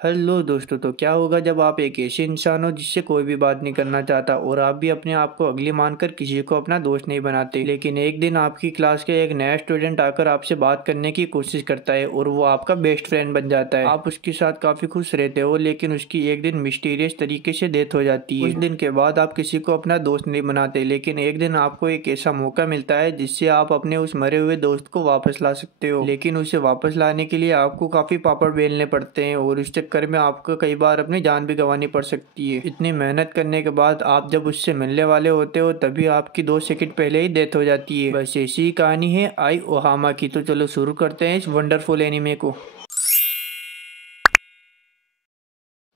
Hello दोस्तों। तो क्या होगा जब आप एक ऐसे इंसान हो जिससे कोई भी बात नहीं करना चाहता और आप भी अपने आप को अगली मानकर किसी को अपना दोस्त नहीं बनाते, लेकिन एक दिन आपकी क्लास के एक नया स्टूडेंट आकर आपसे बात करने की कोशिश करता है और वो आपका बेस्ट फ्रेंड बन जाता है। आप उसके साथ काफी खुश रहते हो, लेकिन उसकी एक दिन मिस्टीरियस तरीके से डेथ हो जाती है। उस दिन के बाद आप किसी को अपना दोस्त नहीं बनाते, लेकिन एक दिन आपको एक ऐसा मौका मिलता है जिससे आप अपने उस मरे हुए दोस्त को वापस ला सकते हो। लेकिन उसे वापस लाने के लिए आपको काफी पापड़ बेलने पड़ते हैं और उस चक्कर में आपको कई बार अपनी जान भी गंवानी पड़ सकती है। इतनी मेहनत करने के बाद आप जब उससे मिलने वाले होते हो तभी आपकी 2 सेकंड पहले ही डेथ हो जाती है। बस ऐसी ही कहानी है आई ओहामा की। तो चलो शुरू करते हैं इस वंडरफुल एनीमे को।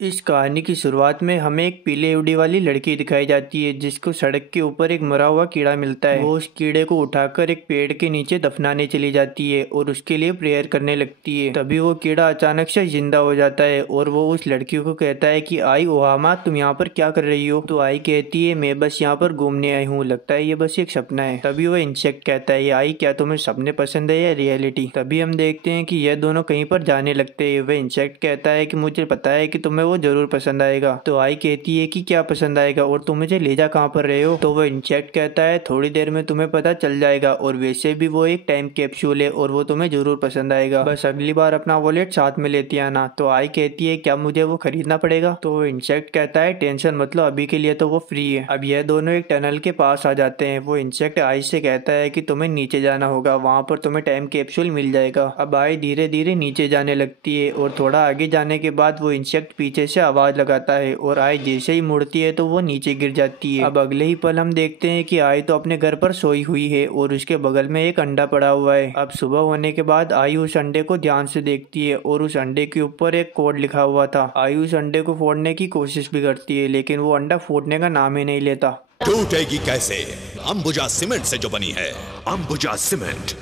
इस कहानी की शुरुआत में हमें एक पीले उड़ी वाली लड़की दिखाई जाती है जिसको सड़क के ऊपर एक मरा हुआ कीड़ा मिलता है। वो उस कीड़े को उठाकर एक पेड़ के नीचे दफनाने चली जाती है और उसके लिए प्रेयर करने लगती है। तभी वो कीड़ा अचानक से जिंदा हो जाता है और वो उस लड़की को कहता है कि आई ओहामा, तुम यहाँ पर क्या कर रही हो? तो आई कहती है, मैं बस यहाँ पर घूमने आई हूँ, लगता है ये बस एक सपना है। तभी वो इंसेक्ट कहता है, आई क्या तुम्हें सपने पसंद है या रियलिटी? तभी हम देखते हैं कि यह दोनों कहीं पर जाने लगते हैं। वह इंसेक्ट कहता है कि मुझे पता है कि तुम्हें वो जरूर पसंद आएगा। तो आई कहती है कि क्या पसंद आएगा और तुम मुझे ले जा कहाँ पर रहे हो? तो वो इंसेक्ट कहता है, थोड़ी देर में तुम्हें पता चल जाएगा और वैसे भी वो एक टाइम कैप्सूल है और वो तुम्हें जरूर पसंद आएगा, बस अगली बार अपना वॉलेट साथ में लेती आना। तो आई कहती है, क्या मुझे वो खरीदना पड़ेगा? तो वो इंसेक्ट कहता है, टेंशन मत लो, अभी के लिए तो वो फ्री है। अब यह दोनों एक टनल के पास आ जाते हैं। वो इंसेक्ट आई से कहता है कि तुम्हें नीचे जाना होगा, वहां पर तुम्हें टाइम कैप्सूल मिल जाएगा। अब आई धीरे धीरे नीचे जाने लगती है और थोड़ा आगे जाने के बाद वो इंसेक्ट पीछे से आवाज लगाता है और आई जैसे ही मुड़ती है तो वो नीचे गिर जाती है। अब अगले ही पल हम देखते हैं कि आई तो अपने घर पर सोई हुई है और उसके बगल में एक अंडा पड़ा हुआ है। अब सुबह होने के बाद आई उस अंडे को ध्यान से देखती है और उस अंडे के ऊपर एक कोड लिखा हुआ था। आई उस अंडे को फोड़ने की कोशिश भी करती है, लेकिन वो अंडा फूटने का नाम ही नहीं लेता। टूटेगी कैसे? अंबुजा सीमेंट से जो बनी है, अंबुजा सीमेंट।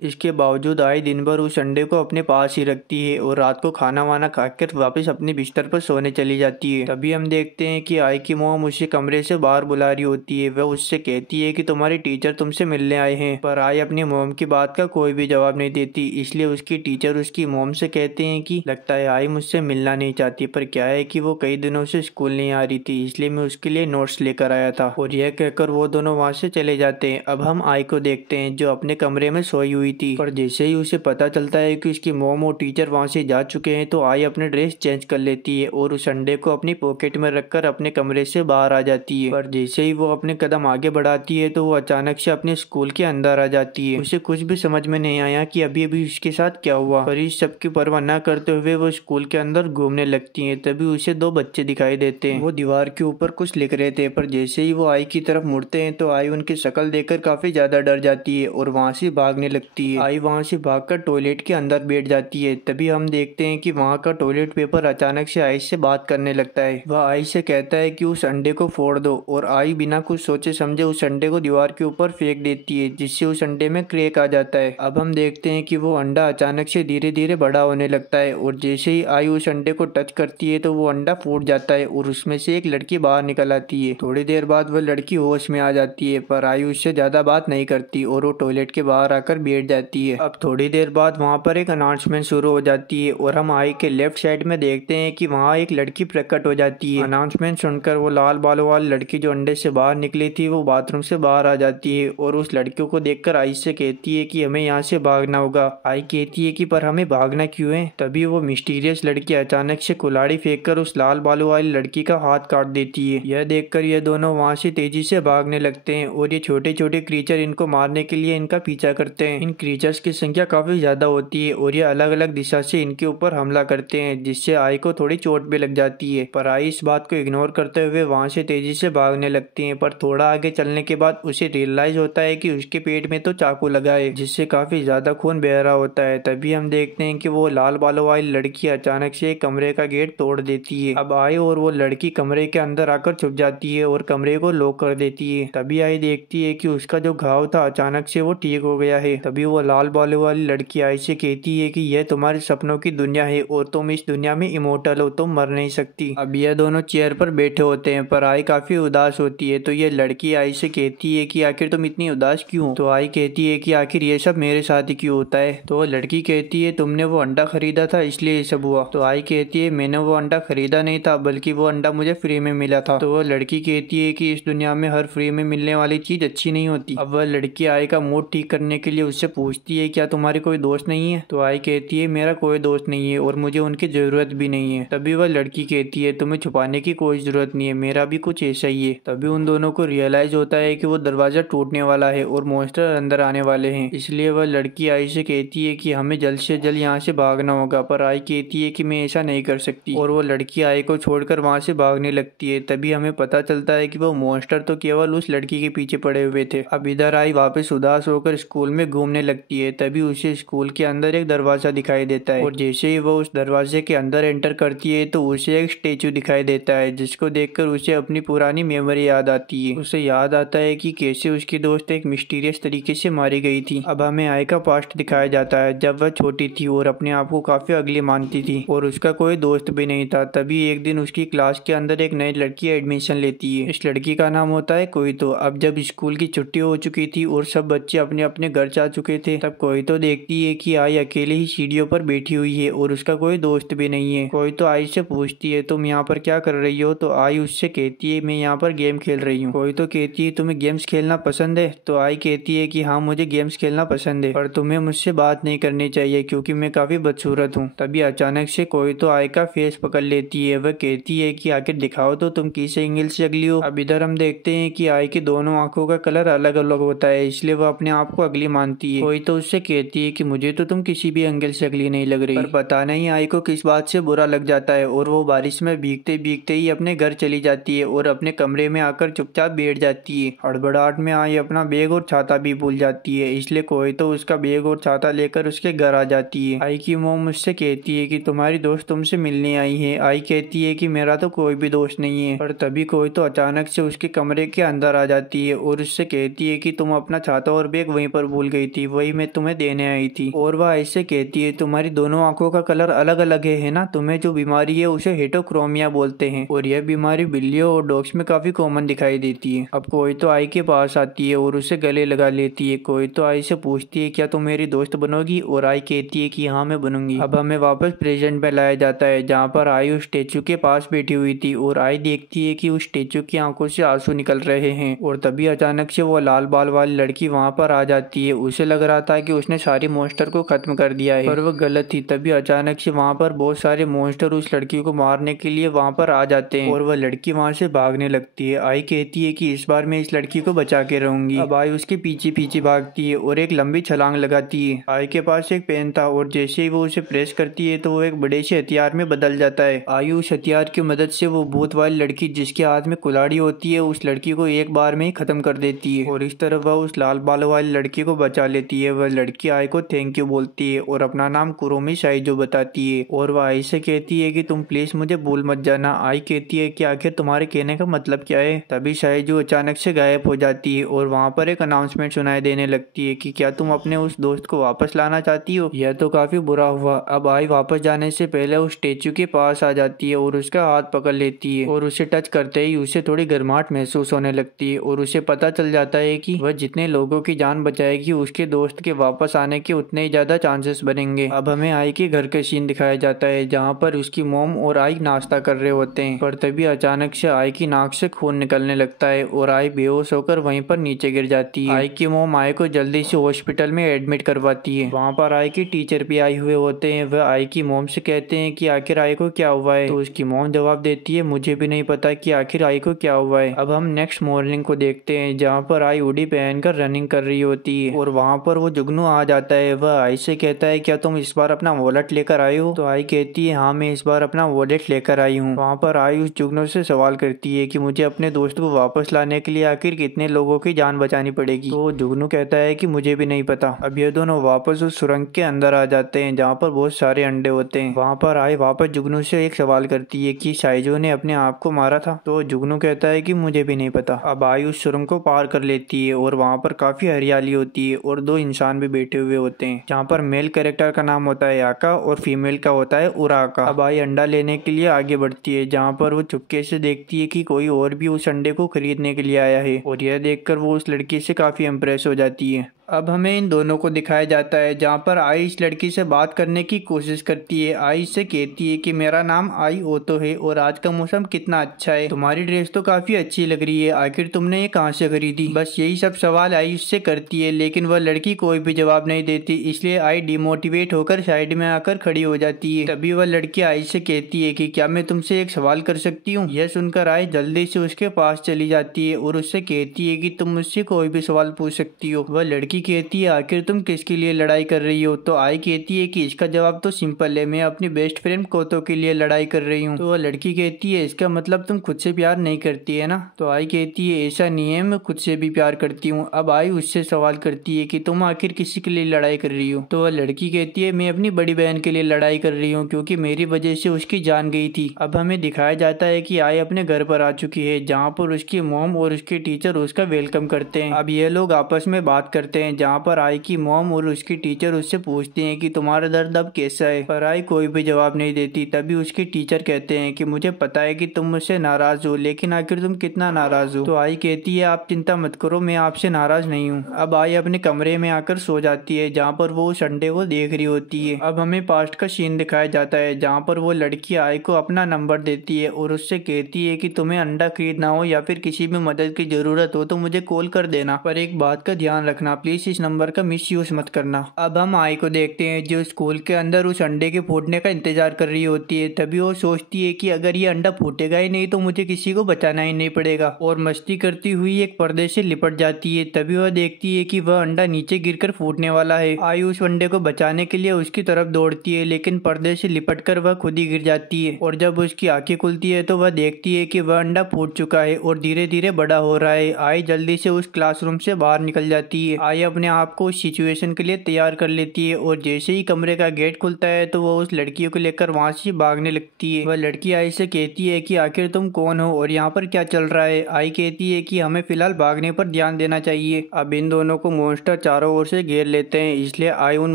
इसके बावजूद आई दिन भर उस अंडे को अपने पास ही रखती है और रात को खाना वाना खाकर वापस अपने बिस्तर पर सोने चली जाती है। तभी हम देखते हैं कि आई की मॉम उसे कमरे से बाहर बुला रही होती है। वह उससे कहती है कि तुम्हारी टीचर तुमसे मिलने आए हैं, पर आई अपनी मॉम की बात का कोई भी जवाब नहीं देती। इसलिए उसकी टीचर उसकी मॉम से कहते हैं कि लगता है आई मुझसे मिलना नहीं चाहती, पर क्या है कि वो कई दिनों से स्कूल नहीं आ रही थी, इसलिए मैं उसके लिए नोट्स लेकर आया था। और यह कहकर वो दोनों वहाँ से चले जाते हैं। अब हम आई को देखते हैं जो अपने कमरे में सोई हुई थी, पर जैसे ही उसे पता चलता है कि उसकी मॉम और टीचर वहां से जा चुके हैं तो आई अपने ड्रेस चेंज कर लेती है और उस अंडे को अपनी पॉकेट में रखकर अपने कमरे से बाहर आ जाती है। पर जैसे ही वो अपने कदम आगे बढ़ाती है तो वो अचानक से अपने स्कूल के अंदर आ जाती है। उसे कुछ भी समझ में नहीं आया कि अभी अभी उसके साथ क्या हुआ, पर इस सब की परवाह न करते हुए वो स्कूल के अंदर घूमने लगती है। तभी उसे 2 बच्चे दिखाई देते हैं। वो दीवार के ऊपर कुछ लिख रहे थे, पर जैसे ही वो आई की तरफ मुड़ते हैं तो आई उनकी शक्ल देखकर काफी ज्यादा डर जाती है और वहां से भागने लगती है। आई वहां से भागकर टॉयलेट के अंदर बैठ जाती है। तभी हम देखते हैं कि वहां का टॉयलेट पेपर अचानक से आई से बात करने लगता है। वह आई से कहता है कि उस अंडे को फोड़ दो और आई बिना कुछ सोचे समझे उस अंडे को दीवार के ऊपर फेंक देती है, जिससे उस अंडे में क्रैक आ जाता है। अब हम देखते हैं कि वो अंडा अचानक से धीरे धीरे बड़ा होने लगता है और जैसे ही आई उस अंडे को टच करती है तो वो अंडा फूट जाता है और उसमें से एक लड़की बाहर निकल आती है। थोड़ी देर बाद वह लड़की होश में आ जाती है, पर आई उससे ज्यादा बात नहीं करती और वो टॉयलेट के बाहर आकर बैठ जाती है। अब थोड़ी देर बाद वहाँ पर एक अनाउंसमेंट शुरू हो जाती है और हम आई के लेफ्ट साइड में देखते हैं कि वहाँ एक लड़की प्रकट हो जाती है। अनाउंसमेंट सुनकर वो लाल बालों वाली लड़की जो अंडे से बाहर निकली थी वो बाथरूम से बाहर आ जाती है और उस लड़कियों को देखकर आई से कहती है कि हमें यहाँ से भागना होगा। आई कहती है कि पर हमें भागना क्यों है? तभी वो मिस्टीरियस लड़की अचानक से कुल्हाड़ी फेंककर उस लाल बालों वाली लड़की का हाथ काट देती है। यह देखकर ये दोनों वहाँ से तेजी से भागने लगते हैं और ये छोटे छोटे क्रीचर इनको मारने के लिए इनका पीछा करते हैं। इन क्रीचर्स की संख्या काफी ज्यादा होती है और ये अलग अलग दिशा से इनके ऊपर हमला करते हैं, जिससे आई को थोड़ी चोट भी लग जाती है। पर आई इस बात को इग्नोर करते हुए वहां से तेजी से भागने लगती है। पर थोड़ा आगे चलने के बाद उसे रियलाइज होता है कि उसके पेट में तो चाकू लगा है, जिससे काफी ज्यादा खून बह रहा होता है। तभी हम देखते हैं कि वो लाल बालों वाली लड़की अचानक से कमरे का गेट तोड़ देती है। अब आई और वो लड़की कमरे के अंदर आकर छुप जाती है और कमरे को लॉक कर देती है। तभी आई देखती है कि उसका जो घाव था अचानक से वो ठीक हो गया है। तभी तभी वो लाल बालों वाली लड़की आई से कहती है कि यह तुम्हारे सपनों की दुनिया है और तुम इस दुनिया में इमोर्टल हो, तुम मर नहीं सकती। अब यह दोनों चेयर पर बैठे होते हैं पर आई काफी उदास होती है। तो ये लड़की आई से कहती है कि आखिर तुम इतनी उदास क्यों हो? तो आई कहती है कि आखिर ये सब मेरे साथ ही क्यों होता है? तो लड़की कहती है तुमने वो अंडा खरीदा था इसलिए ये सब हुआ। तो आई कहती है मैंने वो अंडा खरीदा नहीं था बल्कि वो अंडा मुझे फ्री में मिला था। तो वो लड़की कहती है कि इस दुनिया में हर फ्री में मिलने वाली चीज अच्छी नहीं होती। अब वह लड़की आई का मूड ठीक करने के लिए उससे पूछती है क्या तुम्हारी कोई दोस्त नहीं है? तो आई कहती है मेरा कोई दोस्त नहीं है और मुझे उनकी जरूरत भी नहीं है। तभी वह लड़की कहती है तुम्हें छुपाने की कोई जरूरत नहीं है, मेरा भी कुछ ऐसा ही है। तभी उन दोनों को रियलाइज होता है कि वो दरवाजा टूटने वाला है और मॉन्स्टर अंदर आने वाले हैं। इसलिए वह लड़की आई से कहती है कि हमें जल्द से जल्द यहाँ से भागना होगा। पर आई कहती है कि मैं ऐसा नहीं कर सकती और वो लड़की आई को छोड़कर वहाँ से भागने लगती है। तभी हमें पता चलता है कि वो मॉन्स्टर तो केवल उस लड़की के पीछे पड़े हुए थे। अब इधर आई वापस उदास होकर स्कूल में घूमने लगती है। तभी उसे स्कूल के अंदर एक दरवाजा दिखाई देता है और जैसे ही वो उस दरवाजे के अंदर एंटर करती है तो उसे एक स्टेचू दिखाई देता है जिसको देखकर उसे अपनी पुरानी मेमोरी याद आती है। उसे याद आता है कि कैसे उसकी दोस्त एक मिस्टीरियस तरीके से मारी गई थी। अब हमें आई का पास्ट दिखाया जाता है जब वह छोटी थी और अपने आप को काफी अगली मानती थी और उसका कोई दोस्त भी नहीं था। तभी एक दिन उसकी क्लास के अंदर एक नई लड़की एडमिशन लेती है। इस लड़की का नाम होता है कोई। तो अब जब स्कूल की छुट्टी हो चुकी थी और सब बच्चे अपने अपने घर जा चुके थे तब कोई तो देखती है कि आई अकेले ही सीढ़ियों पर बैठी हुई है और उसका कोई दोस्त भी नहीं है। कोई तो आई से पूछती है तुम यहाँ पर क्या कर रही हो? तो आई उससे कहती है मैं यहाँ पर गेम खेल रही हूँ। कोई तो कहती है तुम्हें गेम्स खेलना पसंद है? तो आई कहती है कि हाँ मुझे गेम्स खेलना पसंद है पर तुम्हें मुझसे बात नहीं करनी चाहिए क्योंकि मैं काफी बदसूरत हूँ। तभी अचानक से कोई तो आई का फेस पकड़ लेती है। वह कहती है कि आखिर दिखाओ तो तुम किस एंगल से अगली हो। अब इधर हम देखते हैं कि आई की दोनों आंखों का कलर अलग अलग होता है इसलिए वह अपने आप को अगली मानती है। कोई तो उससे कहती है कि मुझे तो तुम किसी भी एंगल से अगली नहीं लग रही। पर पता नहीं आई को किस बात से बुरा लग जाता है और वो बारिश में भीगते भीगते ही अपने घर चली जाती है और अपने कमरे में आकर चुपचाप बैठ जाती है। हड़बड़ाहट में आई अपना बैग और छाता भी भूल जाती है इसलिए कोई तो उसका बैग और छाता लेकर उसके घर आ जाती है। आई की मोम मुझसे कहती है कि तुम्हारी दोस्त तुमसे मिलने आई है। आई कहती है कि मेरा तो कोई भी दोस्त नहीं है। पर तभी कोई तो अचानक से उसके कमरे के अंदर आ जाती है और उससे कहती है कि तुम अपना छाता और बैग वहीं पर भूल गई थी, वही मैं तुम्हें देने आई थी। और वह ऐसे कहती है तुम्हारी दोनों आंखों का कलर अलग अलग है ना? तुम्हें जो बीमारी है उसे हेटोक्रोमिया बोलते हैं और यह बीमारी बिल्लियों और डॉग्स में काफी कॉमन दिखाई देती है। अब कोई तो आई के पास आती है और उसे गले लगा लेती है। कोई तो आई से पूछती है क्या तुम मेरी दोस्त बनोगी? और आई कहती है कि हाँ मैं बनूंगी। अब हमें वापस प्रेजेंट में लाया जाता है जहाँ पर आई उस स्टेचू के पास बैठी हुई थी और आई देखती है कि उस स्टेचू की आंखों से आंसू निकल रहे हैं और तभी अचानक से वो लाल बाल वाली लड़की वहाँ पर आ जाती है। उसे लग रहा था कि उसने सारी मॉन्स्टर को खत्म कर दिया है पर वह गलत थी। तभी अचानक से वहाँ पर बहुत सारे मॉन्स्टर उस लड़की को मारने के लिए वहाँ पर आ जाते हैं और वह लड़की वहाँ से भागने लगती है। आई कहती है कि इस बार मैं इस लड़की को बचा के रहूंगी। अब आई उसके पीछे पीछे भागती है और एक लंबी छलांग लगाती है। आई के पास एक पेन था और जैसे ही वो उसे प्रेस करती है तो वो एक बड़े से हथियार में बदल जाता है। आई उस हथियार की मदद से वो भूत वाली लड़की जिसके हाथ में कुल्हाड़ी होती है उस लड़की को एक बार में ही खत्म कर देती है और इस तरह वह उस लाल बालों वाली लड़की को बचा लेती है। वह लड़की आई को थैंक यू बोलती है और अपना नाम कुरोमी साइजो बताती है और वह आई से कहती है कि तुम प्लीज मुझे भूल मत जाना। आई कहती है कि आखिर तुम्हारे कहने का मतलब क्या है? तभी साइजो अचानक से गायब हो जाती है और वहाँ पर एक अनाउंसमेंट सुनाई देने लगती है कि क्या तुम अपने उस दोस्त को वापस लाना चाहती हो? यह तो काफी बुरा हुआ। अब आई वापस जाने से पहले उस स्टेचू के पास आ जाती है और उसका हाथ पकड़ लेती है और उसे टच करते ही उसे थोड़ी गर्माहट महसूस होने लगती है और उसे पता चल जाता है कि वह जितने लोगों की जान बचाएगी उसके दोस्त के वापस आने के उतने ही ज्यादा चांसेस बनेंगे। अब हमें आई के घर का सीन दिखाया जाता है जहाँ पर उसकी मोम और आई नाश्ता कर रहे होते हैं पर तभी अचानक से आई की नाक से खून निकलने लगता है और आई बेहोश होकर वहीं पर नीचे गिर जाती है। आई की मोम आई को जल्दी से हॉस्पिटल में एडमिट करवाती है। वहाँ पर आई की टीचर भी आए हुए होते हैं। वह आई की मोम से कहते हैं कि आखिर आई को क्या हुआ है? तो उसकी मोम जवाब देती है मुझे भी नहीं पता कि आखिर आई को क्या हुआ है। अब हम नेक्स्ट मॉर्निंग को देखते हैं जहाँ पर आई हुडी पहनकर रनिंग कर रही होती है और वहाँ पर वो जुगनू आ जाता है। वह आई से कहता है क्या तुम इस बार अपना वॉलेट लेकर आई हो? तो आई कहती है हाँ मैं इस बार अपना वॉलेट लेकर आई हूँ। वहाँ पर आई उस जुगनू से सवाल करती है कि मुझे अपने दोस्त को वापस लाने के लिए आखिर कितने लोगों की जान बचानी पड़ेगी? तो जुगनू कहता है कि मुझे भी नहीं पता। अब ये दोनों वापस उस सुरंग के अंदर आ जाते हैं जहाँ पर बहुत सारे अंडे होते हैं। वहाँ पर आई वापस जुगनू से एक सवाल करती है कि साइजो ने अपने आप को मारा था? तो जुगनू कहता है कि मुझे भी नहीं पता। अब आई उस सुरंग को पार कर लेती है और वहाँ पर काफी हरियाली होती है और दो दो इंसान भी बैठे हुए होते हैं, जहाँ पर मेल कैरेक्टर का नाम होता है याका और फीमेल का होता है उराका। अब आई अंडा लेने के लिए आगे बढ़ती है, जहाँ पर वो चुपके से देखती है कि कोई और भी उस अंडे को खरीदने के लिए आया है, और यह देखकर वो उस लड़की से काफी इम्प्रेस हो जाती है। अब हमें इन दोनों को दिखाया जाता है, जहाँ पर आई इस लड़की से बात करने की कोशिश करती है। आई इससे कहती है कि मेरा नाम आई ओतो है और आज का मौसम कितना अच्छा है, तुम्हारी ड्रेस तो काफी अच्छी लग रही है, आखिर तुमने ये कहाँ से खरीदी। बस यही सब सवाल आई उससे करती है, लेकिन वह लड़की कोई भी जवाब नहीं देती, इसलिए आई डिमोटिवेट होकर साइड में आकर खड़ी हो जाती है। तभी वह लड़की आई से कहती है कि क्या मैं तुमसे एक सवाल कर सकती हूँ। यह सुनकर आई जल्दी से उसके पास चली जाती है और उससे कहती है कि तुम मुझसे कोई भी सवाल पूछ सकती हो। वह लड़की कहती है आखिर तुम किसके लिए लड़ाई कर रही हो। तो आई कहती है कि इसका जवाब तो सिंपल है, मैं अपनी बेस्ट फ्रेंड कोतो के लिए लड़ाई कर रही हूँ। तो वह लड़की कहती है इसका मतलब तुम खुद से प्यार नहीं करती है ना। तो आई कहती है ऐसा नहीं है, मैं खुद से भी प्यार करती हूँ। अब आई उससे सवाल करती है कि तुम आखिर किसी के लिए लड़ाई कर रही हो। तो वह लड़की कहती है मैं अपनी बड़ी बहन के लिए लड़ाई कर रही हूँ, क्योंकि मेरी वजह से उसकी जान गई थी। अब हमें दिखाया जाता है कि आई अपने घर पर आ चुकी है, जहाँ पर उसकी मॉम और उसके टीचर उसका वेलकम करते हैं। अब ये लोग आपस में बात करते हैं, जहाँ पर आई की मॉम और उसकी टीचर उससे पूछते हैं कि तुम्हारा दर्द अब कैसा है, पर आई कोई भी जवाब नहीं देती। तभी उसके टीचर कहते हैं कि मुझे पता है कि तुम मुझसे नाराज हो, लेकिन आखिर तुम कितना नाराज हो। तो आई कहती है आप चिंता मत करो, मैं आपसे नाराज नहीं हूँ। अब आई अपने कमरे में आकर सो जाती है, जहाँ पर वो उस अंडे को देख रही होती है। अब हमें पास्ट का सीन दिखाया जाता है, जहाँ पर वो लड़की आई को अपना नंबर देती है और उससे कहती है कि तुम्हें अंडा खरीदना हो या फिर किसी भी मदद की जरूरत हो तो मुझे कॉल कर देना, पर एक बात का ध्यान रखना, प्लीज इस नंबर का मिसयूज मत करना। अब हम आई को देखते हैं जो स्कूल के अंदर उस अंडे के फूटने का इंतजार कर रही होती है। तभी वो सोचती है कि अगर ये अंडा फूटेगा ही नहीं तो मुझे किसी को बचाना ही नहीं पड़ेगा, और मस्ती करती हुई एक पर्दे से लिपट जाती है। तभी वह देखती है कि वह अंडा नीचे गिरकर फूटने वाला है। आई उस अंडे को बचाने के लिए उसकी तरफ दौड़ती है, लेकिन पर्दे से लिपटकर वह खुद ही गिर जाती है, और जब उसकी आंखें खुलती है तो वह देखती है कि वह अंडा फूट चुका है और धीरे धीरे बड़ा हो रहा है। आई जल्दी से उस क्लासरूम से बाहर निकल जाती है। आई अपने आप को उस सिचुएशन के लिए तैयार कर लेती है, और जैसे ही कमरे का गेट खुलता है तो वो उस लड़की को लेकर वहां से भागने लगती है। वह लड़की आई से कहती है कि आखिर तुम कौन हो और यहाँ पर क्या चल रहा है। आई कहती है कि हमें फिलहाल भागने पर ध्यान देना चाहिए। अब इन दोनों को मॉन्स्टर चारों ओर से घेर लेते हैं, इसलिए आई उन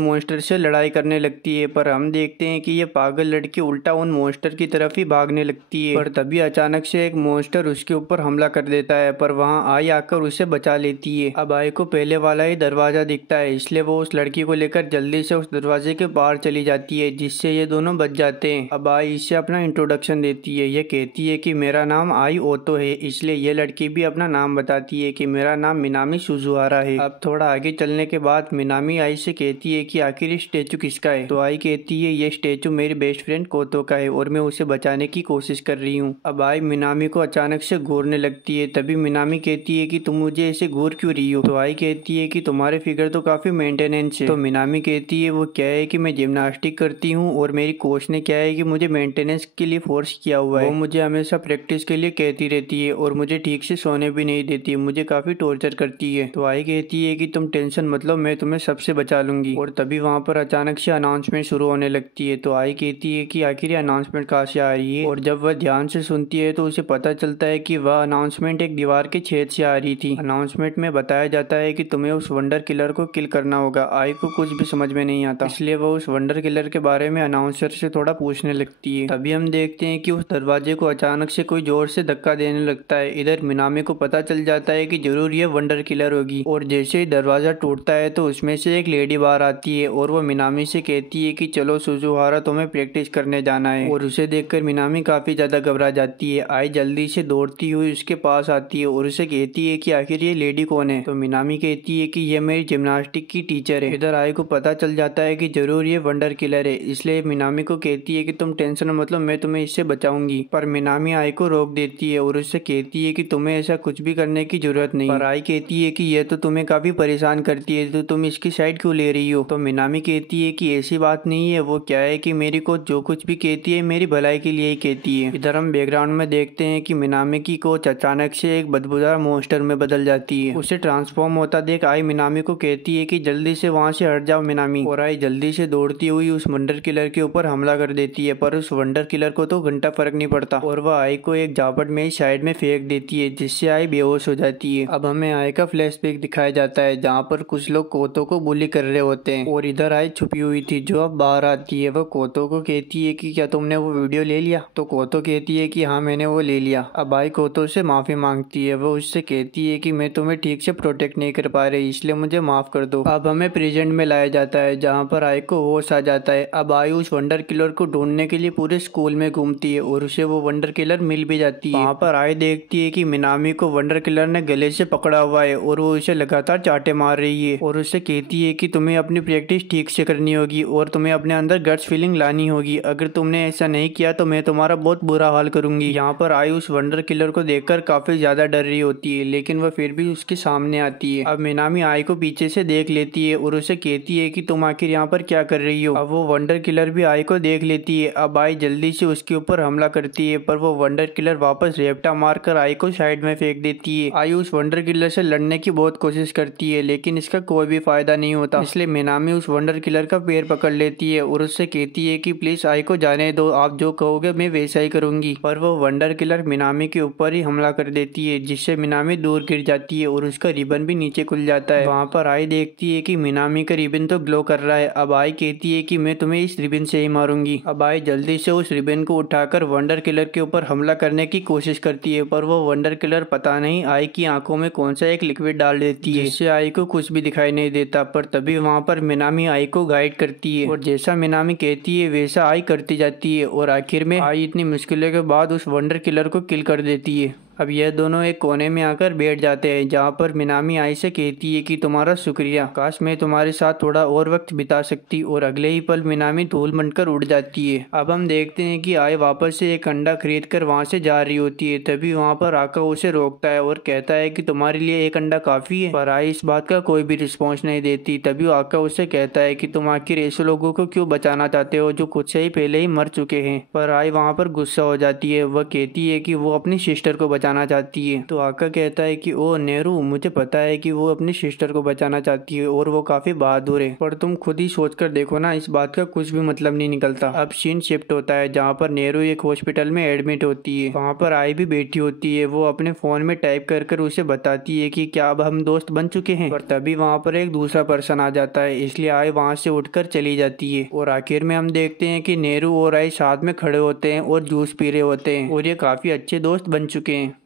मॉन्स्टर से लड़ाई करने लगती है, पर हम देखते हैं कि ये पागल लड़की उल्टा उन मॉन्स्टर की तरफ ही भागने लगती है। पर तभी अचानक से एक मॉन्स्टर उसके ऊपर हमला कर देता है, पर वहाँ आई आकर उसे बचा लेती है। अब आई को पहले वाला ही दरवाजा दिखता है, इसलिए वो उस लड़की को लेकर जल्दी से उस दरवाजे के बाहर चली जाती है, जिससे ये दोनों बच जाते हैं। अब आई इसे अपना इंट्रोडक्शन देती है। ये कहती है कि मेरा नाम आई ओतो है, इसलिए ये लड़की भी अपना नाम बताती है कि मेरा नाम मिनामी सुजुहारा है। अब थोड़ा आगे चलने के बाद मिनामी आई से कहती है कि आखिर ये स्टेचू किसका है। तो आई कहती है ये स्टेचू मेरी बेस्ट फ्रेंड कोतो का है और मैं उसे बचाने की कोशिश कर रही हूँ। अब आई मिनामी को अचानक से घूरने लगती है। तभी मिनामी कहती है कि तुम मुझे ऐसे घूर क्यों रही हो। तो आई कहती है कि तुम्हारे फिगर तो काफी मेंटेनेंस है। तो मिनामी कहती है वो क्या है कि मैं जिम्नास्टिक करती हूँ और मेरी कोच ने क्या है कि मुझे मेंटेनेंस के लिए फोर्स किया हुआ है। वो मुझे हमेशा प्रैक्टिस के लिए कहती रहती है और मुझे ठीक से सोने भी नहीं देती, मुझे काफी टॉर्चर करती है। तो आई कहती है कि तुम टेंशन मत लो, मैं तुम्हें सबसे बचा लूंगी। और तभी वहाँ पर अचानक से अनाउंसमेंट शुरू होने लगती है। तो आई कहती है कि आखिर ये अनाउंसमेंट कहाँ से आ रही है, और जब वह ध्यान से सुनती है तो उसे पता चलता है कि वह अनाउंसमेंट एक दीवार के छेद से आ रही थी। अनाउंसमेंट में बताया जाता है कि तुम्हें उस वंडर किलर को किल करना होगा। आई को कुछ भी समझ में नहीं आता, इसलिए वो उस वंडर किलर के बारे में अनाउंसर से थोड़ा पूछने लगती है। तभी हम देखते हैं कि उस दरवाजे को अचानक से कोई जोर से धक्का देने लगता है। इधर मिनामी को पता चल जाता है कि जरूर ये वंडर किलर होगी, और जैसे ही दरवाजा टूटता है तो उसमें से एक लेडी बाहर आती है और वो मिनामी से कहती है कि चलो सुजुहारा तुम्हें प्रैक्टिस करने जाना है। और उसे देखकर मिनामी काफी ज्यादा घबरा जाती है। आई जल्दी से दौड़ती हुई उसके पास आती है और उसे कहती है कि आखिर ये लेडी कौन है। तो मिनामी कहती है कि ये मेरी जिम्नास्टिक की टीचर है। इधर आई को पता चल जाता है कि जरूर ये वंडर किलर है, इसलिए मिनामी को कहती है कि तुम टेंशन मत लो, मैं तुम्हें इससे बचाऊंगी। पर मिनामी आई को रोक देती है और उससे कहती है कि तुम्हें ऐसा कुछ भी करने की जरूरत नहीं। पर आई कहती है कि ये तो तुम्हें काफी परेशान करती है, तो तुम इसकी साइड क्यों ले रही हो। तो मिनामी कहती है कि ऐसी बात नहीं है, वो क्या है कि मेरी कोच जो कुछ भी कहती है मेरी भलाई के लिए ही कहती है। इधर हम बैकग्राउंड में देखते हैं कि मिनामी की कोच अचानक से एक बदबूदार मॉन्स्टर में बदल जाती है। उसे ट्रांसफॉर्म होता देख आई मिनामी को कहती है कि जल्दी से वहाँ से हट जाओ मिनामी, और आई जल्दी से दौड़ती हुई उस वंडर किलर के ऊपर हमला कर देती है। पर उस वंडर किलर को तो घंटा फर्क नहीं पड़ता और वह आई को एक झापट में ही साइड में फेंक देती है, जिससे आई बेहोश हो जाती है। अब हमें आई का फ्लैशबैक दिखाया जाता है जहाँ पर कुछ लोग कोतो को बुली कर रहे होते हैं और इधर आई छुपी हुई थी जो अब बाहर आती है। वह कोतो को कहती है कि क्या तुमने वो वीडियो ले लिया? तो कोतो कहती है कि हाँ मैंने वो ले लिया। अब आई कोतो से माफी मांगती है। वह उससे कहती है कि मैं तुम्हें ठीक से प्रोटेक्ट नहीं कर पा रही, इसलिए मुझे माफ कर दो। अब हमें प्रेजेंट में लाया जाता है जहाँ पर आई को होश आ जाता है। अब आई उस वंडर किलर को ढूंढने के लिए पूरे स्कूल में घूमती है और उसे वो वंडर किलर मिल भी जाती है। वहाँ पर आई देखती है कि मिनामी को वंडर किलर ने गले से पकड़ा हुआ है और वो उसे लगातार चाटे मार रही है और उससे कहती है कि तुम्हें अपनी प्रैक्टिस ठीक से करनी होगी और तुम्हें अपने अंदर गट्स फीलिंग लानी होगी। अगर तुमने ऐसा नहीं किया तो मैं तुम्हारा बहुत बुरा हाल करूंगी। यहाँ पर आई उस वंडर किलर को देखकर काफी ज्यादा डर रही होती है, लेकिन वह फिर भी उसके सामने आती है। अब मिनामी आई को पीछे से देख लेती है और उसे कहती है कि तुम आखिर यहाँ पर क्या कर रही हो। अब वो वंडर किलर भी आई को देख लेती है। अब आई जल्दी से उसके ऊपर हमला करती है, पर वो वंडर किलर वापस रेपटा मारकर आई को साइड में फेंक देती है। आई उस वंडर किलर से लड़ने की बहुत कोशिश करती है, लेकिन इसका कोई भी फायदा नहीं होता। इसलिए मिनामी उस वंडर किलर का पैर पकड़ लेती है और उससे कहती है कि प्लीज आई को जाने दो, आप जो कहोगे मैं वैसा ही करूंगी। पर वो वंडर किलर मिनामी के ऊपर ही हमला कर देती है, जिससे मिनामी दूर गिर जाती है और उसका रिबन भी नीचे खुल जाता है। वहाँ पर आई देखती है कि मिनामी का रिबन तो ग्लो कर रहा है। अब आई कहती है कि मैं तुम्हें इस रिबन से ही मारूंगी। अब आई जल्दी से उस रिबन को उठाकर वंडर किलर के ऊपर हमला करने की कोशिश करती है, पर वो वंडर किलर पता नहीं आई की आंखों में कौन सा एक लिक्विड डाल देती है, जिससे आई को कुछ भी दिखाई नहीं देता। पर तभी वहाँ पर मिनामी आई को गाइड करती है और जैसा मिनामी कहती है वैसा आई करती जाती है और आखिर में आई इतनी मुश्किलों के बाद उस वंडर किलर को किल कर देती है। अब यह दोनों एक कोने में आकर बैठ जाते हैं, जहाँ पर मिनामी आई से कहती है कि तुम्हारा शुक्रिया, काश मैं तुम्हारे साथ थोड़ा और वक्त बिता सकती, और अगले ही पल मिनामी धूल बनकर उड़ जाती है। अब हम देखते हैं कि आई वापस से एक अंडा खरीद कर वहाँ से जा रही होती है। तभी वहाँ पर आका उसे रोकता है और कहता है कि तुम्हारे लिए एक अंडा काफी है, पर आई इस बात का कोई भी रिस्पॉन्स नहीं देती। तभी आका उसे कहता है कि तुम आखिर ऐसे लोगों को क्यों बचाना चाहते हो जो खुद से ही पहले ही मर चुके हैं। पर आई वहाँ पर गुस्सा हो जाती है। वह कहती है कि वो अपनी सिस्टर को बचाना चाहती है। तो आका कहता है कि ओ नेहरू, मुझे पता है कि वो अपनी सिस्टर को बचाना चाहती है और वो काफी बहादुर है, पर तुम खुद ही सोचकर देखो ना, इस बात का कुछ भी मतलब नहीं निकलता। अब सीन शिफ्ट होता है जहाँ पर नेहरू एक हॉस्पिटल में एडमिट होती है। वहाँ पर आई भी बैठी होती है। वो अपने फोन में टाइप कर कर उसे बताती है कि क्या अब हम दोस्त बन चुके हैं। पर तभी वहाँ पर एक दूसरा पर्सन आ जाता है, इसलिए आई वहाँ से उठकर चली जाती है। और आखिर में हम देखते हैं कि नेहरू और आई साथ में खड़े होते हैं और जूस पी रहे होते हैं और ये काफी अच्छे दोस्त बन चुके हैं।